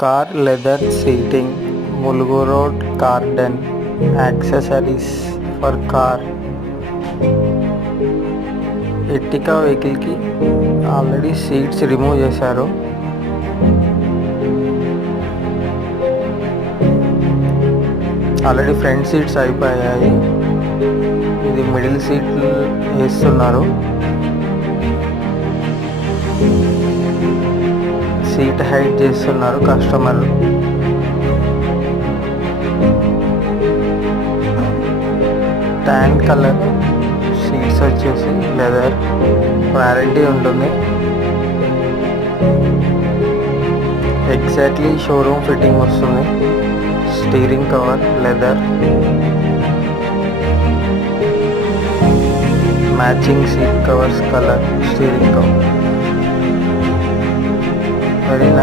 Car leather seating, Mulgo Road garden, accessories for car. Ertiga వెహికల్కి already seats remove చేశారు. Already front seats అయిపోయాయి. ఇది మిడిల్ సీట్లు వేస్తున్నారు. సీట్ హైట్ చేస్తున్నారు కస్టమర్. ట్యాన్ కలర్ సీట్స్ వచ్చేసి లెదర్, వారంటీ ఉంటుంది. ఎగ్జాక్ట్లీ షోరూమ్ ఫిట్టింగ్ వస్తుంది. Steering cover leather, matching seat covers colour, steering cover very nice.